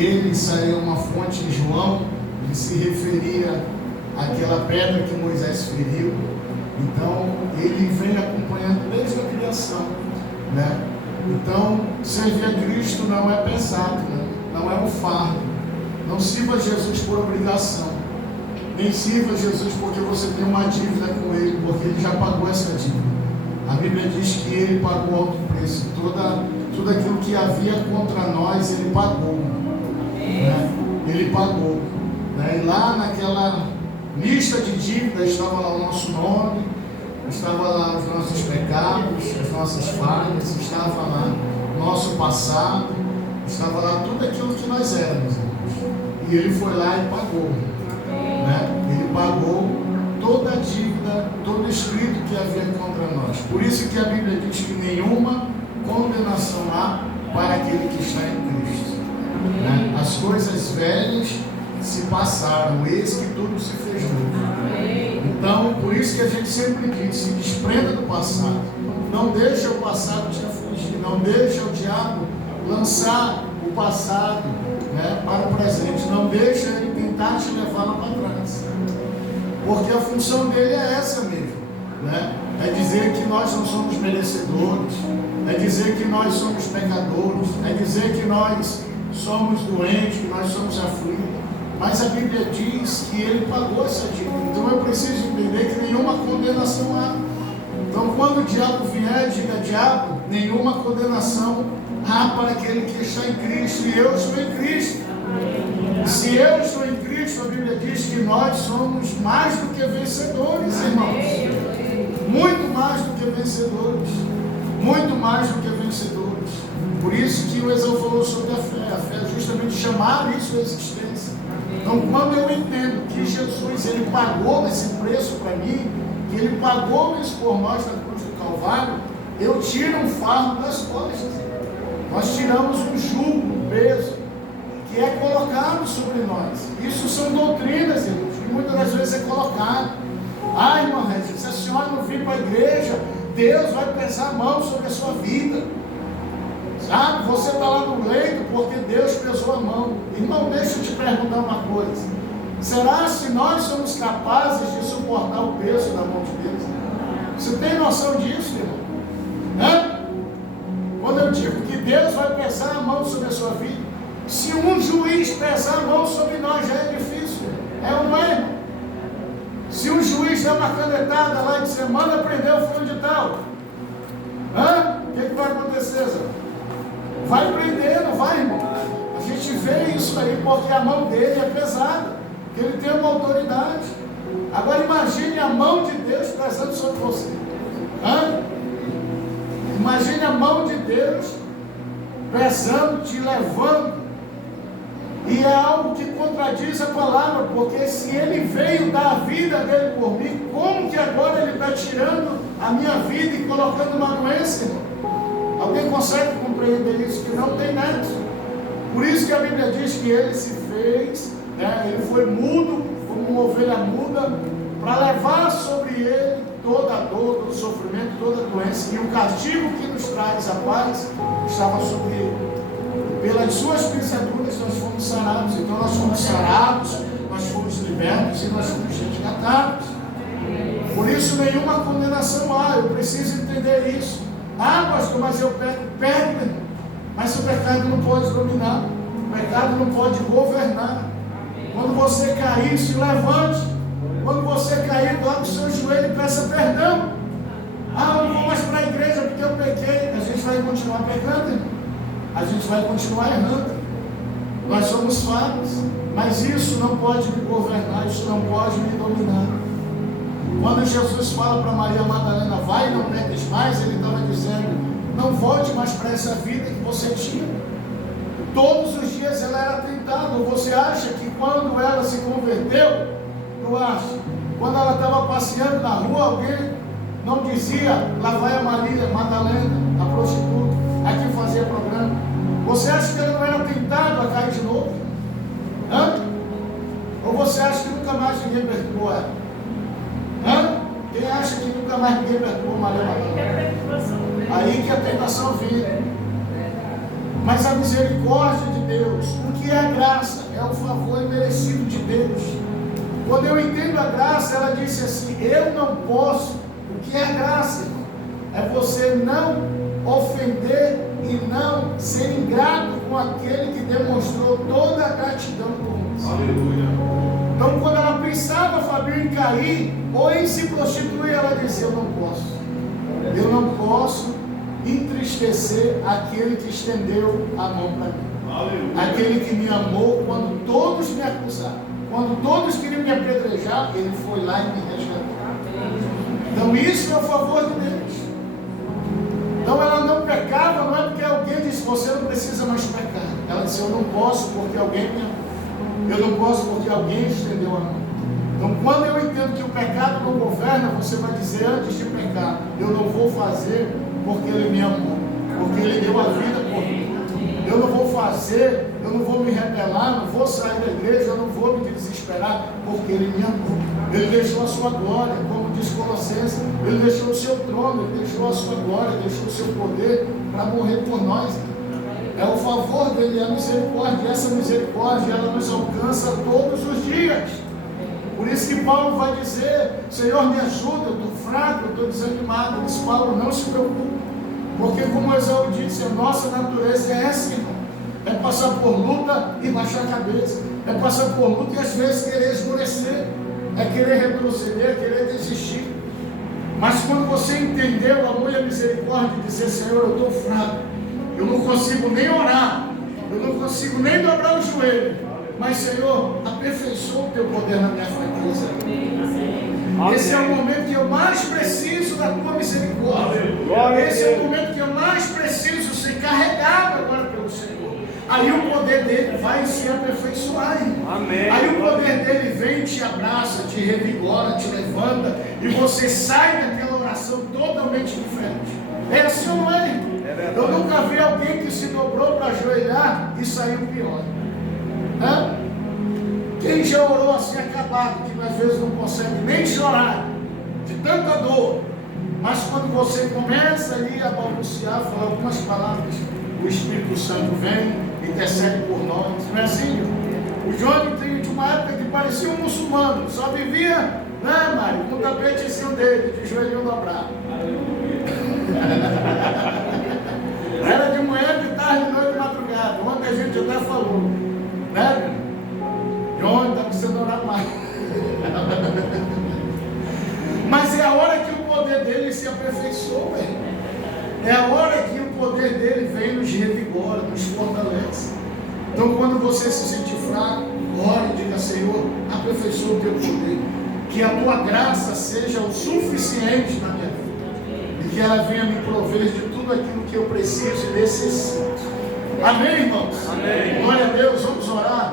dele saiu uma fonte em João, que se referia àquela pedra que Moisés feriu. Então, ele vem acompanhando desde a criação, né? Então, servir a Cristo não é pesado, né? Não é um fardo. Não sirva Jesus por obrigação, nem sirva Jesus porque você tem uma dívida com Ele, porque Ele já pagou essa dívida. A Bíblia diz que Ele pagou alto preço, tudo aquilo que havia contra nós, Ele pagou, né? Ele pagou, né? E lá naquela lista de dívidas estava lá o nosso nome, estava lá os nossos pecados, as nossas falhas, estava lá o nosso passado, estava lá tudo aquilo que nós éramos, irmãos. E Ele foi lá e pagou, né? Ele pagou toda a dívida, todo o escrito que havia contra nós. Por isso que a Bíblia diz que nenhuma condenação há para aquele que está em Cristo, né? As coisas velhas se passaram, eis que tudo se fez novo. Então, por isso que a gente sempre diz, se desprenda do passado. Não deixa o passado te afligir, não deixa o diabo lançar o passado, né, para o presente. Não deixa ele tentar te levar lá para trás. Porque a função dele é essa mesmo, né? É dizer que nós não somos merecedores, é dizer que nós somos pecadores, é dizer que nós somos doentes, que nós somos aflitos. Mas a Bíblia diz que Ele pagou essa dívida. Então eu preciso entender que nenhuma condenação há. Então quando o diabo vier, diga: diabo, nenhuma condenação há para aquele que está em Cristo. E eu estou em Cristo. Se eu estou em Cristo, a Bíblia diz que nós somos mais do que vencedores, irmãos. Muito mais do que vencedores. Muito mais do que vencedores. Por isso que o Esaú falou sobre a fé é justamente chamar isso à existência. Então, quando eu entendo que Jesus, Ele pagou esse preço para mim, que Ele pagou isso por nós na cruz do Calvário, eu tiro um fardo das costas. Nós tiramos um jugo, um peso, que é colocado sobre nós. Isso são doutrinas, irmãos, que muitas das vezes é colocado. Ah, irmã Regina, se a senhora não vir para a igreja, Deus vai pesar a mão sobre a sua vida. Sabe, você está lá no leito porque Deus pesou a mão. Irmão, deixa eu te perguntar uma coisa. Será se nós somos capazes de suportar o peso da mão de Deus? Você tem noção disso, irmão? Hã? Quando eu digo que Deus vai pesar a mão sobre a sua vida, se um juiz pesar a mão sobre nós já é difícil. É ou não é, irmão? Se um juiz der uma canetada lá e disser: manda prender o fulano de tal, o que vai acontecer, Zé? Vai prender, não vai, irmão? A gente vê isso aí porque a mão dele é pesada, porque ele tem uma autoridade. Agora imagine a mão de Deus pesando sobre você. Imagine a mão de Deus pesando, te levando. E é algo que contradiz a palavra, porque se Ele veio dar a vida dele por mim, como que agora Ele está tirando a minha vida e colocando uma doença, irmão? Alguém consegue compreender isso? Que não tem nexo. Por isso que a Bíblia diz que Ele se fez, né? Ele foi mudo, como uma ovelha muda, para levar sobre Ele toda a dor, todo o sofrimento, toda a doença. E o castigo que nos traz a paz estava sobre Ele. Pelas suas pisaduras nós fomos sarados. Então nós fomos sarados, nós fomos libertos e nós fomos resgatados. Por isso nenhuma condenação há. Eu preciso entender isso. Ah, pastor, mas eu pego, mas o pecado não pode dominar, o pecado não pode governar. Quando você cair, se levante. Quando você cair, dobre o seu joelho e peça perdão. Ah, eu não vou mais para a igreja porque eu pequei. A gente vai continuar pecando, irmão. A gente vai continuar errando. Nós somos falhos, mas isso não pode me governar, isso não pode me dominar. Quando Jesus fala para Maria Madalena: vai, não peques mais, Ele estava dizendo: não volte mais para essa vida que você tinha. Todos os dias ela era tentada. Ou você acha que quando ela se converteu, tu acha, quando ela estava passeando na rua, alguém não dizia: lá vai a Maria Madalena, a prostituta, aqui fazia programa? Você acha que ela não era tentada a cair de novo? Ou você acha que nunca mais ninguém perdoou ela? Quem acha que nunca mais ninguém perdoou Maria Madalena? Aí que a tentação vem. Mas a misericórdia de Deus. O que é a graça? É o favor imerecido de Deus. Quando eu entendo a graça, ela disse assim: eu não posso. O que é a graça, irmão? É você não ofender e não ser ingrato com aquele que demonstrou toda a gratidão por nós. Aleluia. Então, quando ela pensava, Fabinho, em cair ou em se prostituir, ela dizia: eu não posso. Eu não posso entristecer aquele que estendeu a mão para mim. Aleluia. Aquele que me amou quando todos me acusaram. Quando todos queriam me apedrejar, ele foi lá e me resgatou. Então isso é o favor de Deus. Então ela não pecava, não é porque alguém disse: você não precisa mais pecar. Ela disse: eu não posso porque alguém me amou. Eu não posso porque alguém estendeu a mão. Então quando eu entendo que o pecado não governa, você vai dizer antes de pecar: eu não vou fazer porque ele me amou, porque ele deu a vida por mim. Eu não vou fazer, eu não vou me rebelar, não vou sair da igreja, eu não vou me desesperar, porque ele me amou. Ele deixou a sua glória, como diz Colossenses, ele deixou o seu trono, ele deixou a sua glória, deixou o seu poder para morrer por nós. É o favor dele, é a misericórdia, e essa misericórdia ela nos alcança todos os dias. Por isso que Paulo vai dizer: Senhor, me ajuda, eu estou fraco, eu estou desanimado. Ele diz: Paulo, não se preocupe, porque como Esaú disse, a nossa natureza é essa, irmão. É passar por luta e baixar a cabeça, é passar por luta e às vezes querer esmorecer, é querer retroceder, é querer desistir. Mas quando você entender o amor e a misericórdia e dizer: Senhor, eu estou fraco, eu não consigo nem orar, eu não consigo nem dobrar o joelho, mas Senhor, aperfeiçoa o teu poder na minha fraqueza. Esse é o momento que eu mais preciso da tua misericórdia. Esse é o momento que eu mais preciso ser carregado agora pelo Senhor. Aí o poder dele vai se aperfeiçoar. Amém. Aí o poder dele vem e te abraça, te revigora, te levanta, e você sai daquela oração totalmente diferente. É assim ou não é? Eu nunca vi alguém que se dobrou para ajoelhar e saiu pior. Hã? Quem já orou assim acabado, que às vezes não consegue nem chorar, de tanta dor, mas quando você começa ali a balbuciar, falar algumas palavras, o Espírito Santo vem e intercede por nós. Não é assim? O Johnny tem de uma época que parecia um muçulmano, só vivia, né, Mário, com o tapetezinho dele, de joelhinho dobrado. Era de manhã, de tarde, de noite, de madrugada. Ontem a gente até falou, né? Johnny, está precisando orar mais. Mas é a hora que o poder dele se aperfeiçoa, é a hora que o poder dele vem, nos revigora, nos fortalece. Então quando você se sentir fraco, ore e diga: Senhor, aperfeiçoa o teu poder, que a tua graça seja o suficiente na minha vida, e que ela venha me prover de tudo aquilo que eu preciso e necessito. Amém, irmãos? Amém. Glória a Deus, vamos orar.